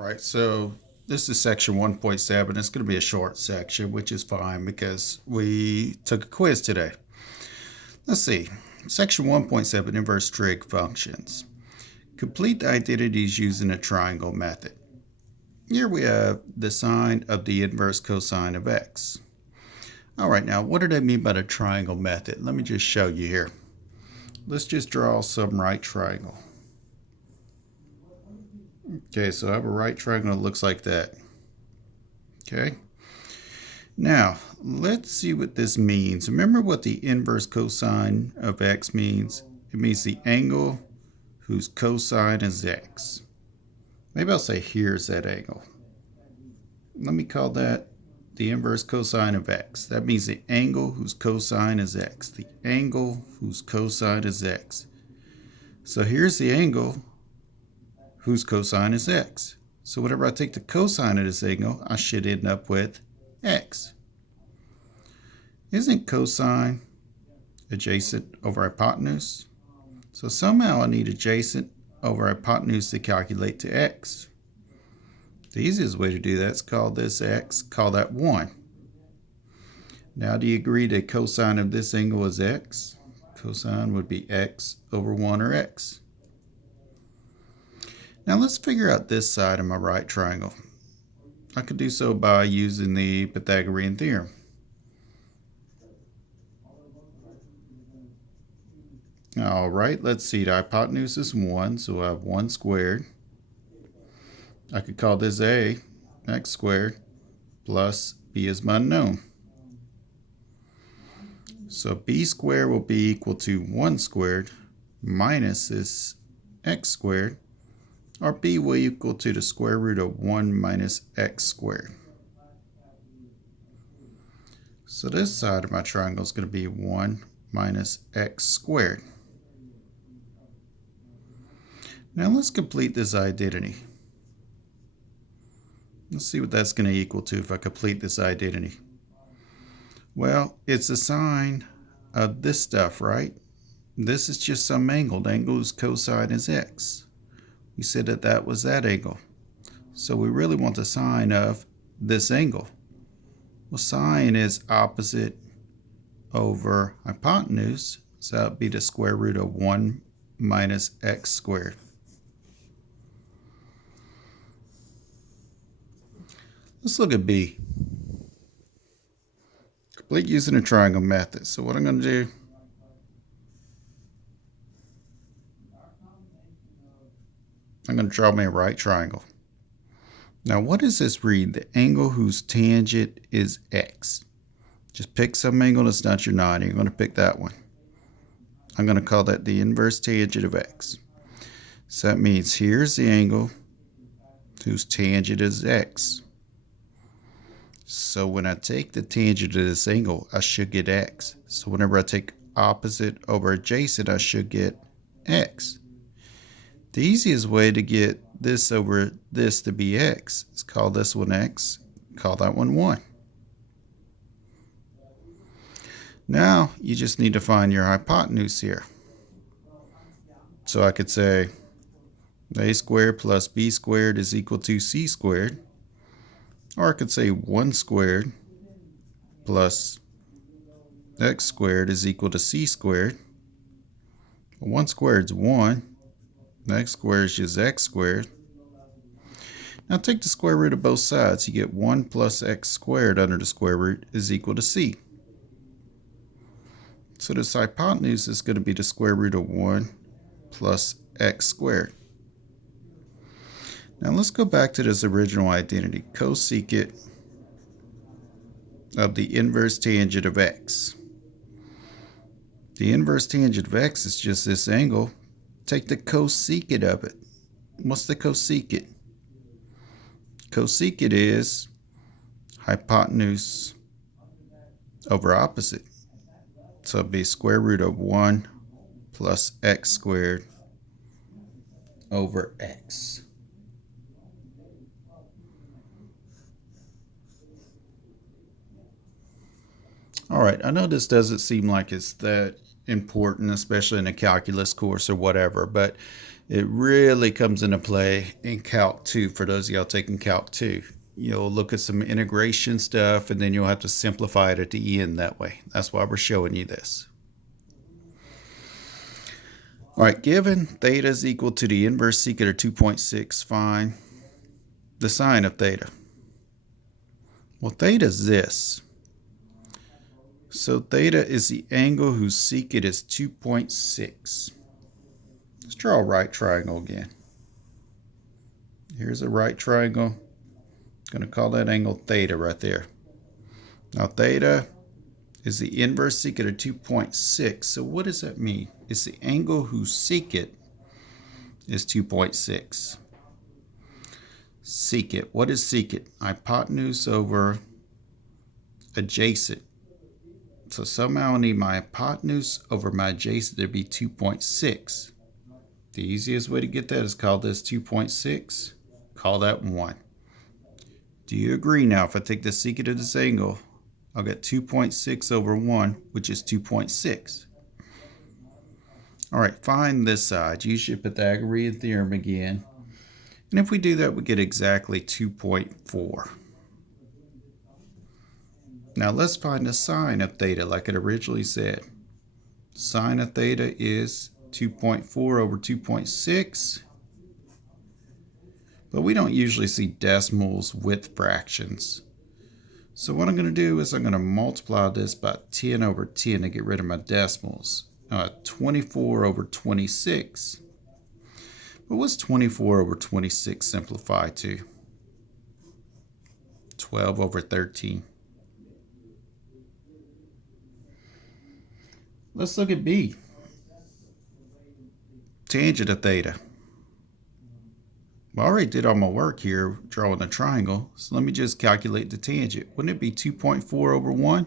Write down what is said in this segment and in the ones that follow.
Right, so this is section 1.7. It's going to be a short section, which is fine because we took a quiz today. Let's see. Section 1.7, inverse trig functions. Complete the identities using a triangle method. Here we have the sine of the inverse cosine of x. All right, now what do they mean by the triangle method? Let me just show you here. Let's just draw some right triangle. Okay, so I have a right triangle that looks like that. Okay. Now, let's see what this means. Remember what the inverse cosine of x means? It means the angle whose cosine is x. Maybe I'll say here's that angle. Let me call that the inverse cosine of x. That means the angle whose cosine is x. The angle whose cosine is x. So here's the angle whose cosine is x. So whenever I take the cosine of this angle, I should end up with x. Isn't cosine adjacent over hypotenuse? So somehow I need adjacent over hypotenuse to calculate to x. The easiest way to do that is call this x, call that 1. Now do you agree that cosine of this angle is x? Cosine would be x over 1 or x. Now let's figure out this side of my right triangle. I could do so by using the Pythagorean theorem. All right, let's see. The hypotenuse is 1, so I have 1 squared. I could call this a, x squared, plus b is my unknown. So b squared will be equal to 1 squared minus this x squared, or b will equal to the square root of 1 minus x squared. So this side of my triangle is going to be 1 minus x squared. Now let's complete this identity. Let's see what that's going to equal to if I complete this identity. Well, it's the sine of this stuff, right? This is just some angle. The angle's cosine is x. We said that that was that angle. So we really want the sine of this angle. Well, sine is opposite over hypotenuse, so that would be the square root of 1 minus x squared. Let's look at B. Complete using a triangle method. So what I'm going to do, I'm going to draw me a right triangle. Now what does this read? The angle whose tangent is x. Just pick some angle that's not your 90. You're going to pick that one. I'm going to call that the inverse tangent of x. So that means here's the angle whose tangent is x. So when I take the tangent of this angle, I should get x. So whenever I take opposite over adjacent, I should get x. The easiest way to get this over this to be x is call this one x, call that one 1. Now you just need to find your hypotenuse here. So I could say a squared plus b squared is equal to c squared. Or I could say 1 squared plus x squared is equal to c squared. 1 squared is 1. X squared is just x squared. Now take the square root of both sides. You get 1 plus x squared under the square root is equal to c. So this hypotenuse is going to be the square root of 1 plus x squared. Now let's go back to this original identity, cosecant of the inverse tangent of x. The inverse tangent of x is just this angle. Take the cosecant of it. What's the cosecant? Cosecant is hypotenuse over opposite. So it'll be square root of 1 plus x squared over x. All right, I know this doesn't seem like it's that important, especially in a calculus course or whatever, but It really comes into play in Calc 2 for those of y'all taking Calc 2. You'll look at some integration stuff and then you'll have to simplify it at the end that way. That's why we're showing you this. All right, given theta is equal to the inverse secant of 2.6, find the sine of theta. Well, theta is this. So theta is the angle whose secant is 2.6. Let's draw a right triangle again. Here's a right triangle. I'm going to call that angle theta right there. Now theta is the inverse secant of 2.6. So what does that mean? It's the angle whose secant is 2.6. Secant. What is secant? Hypotenuse over adjacent. So somehow I need my hypotenuse over my adjacent to be 2.6. The easiest way to get that is call this 2.6. Call that 1. Do you agree now if I take the secant of this angle, I'll get 2.6 over 1, which is 2.6. All right, find this side. Use your Pythagorean theorem again. And if we do that, we get exactly 2.4. Now let's find the sine of theta like it originally said. Sine of theta is 2.4 over 2.6. But we don't usually see decimals with fractions. So what I'm going to do is I'm going to multiply this by 10 over 10 to get rid of my decimals. 24 over 26. But what's 24 over 26 simplify to? 12 over 13. Let's look at B. Tangent of theta. Well, I already did all my work here drawing a triangle, so let me just calculate the tangent. Wouldn't it be 2.4 over 1?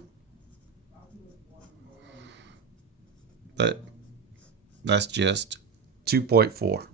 But that's just 2.4.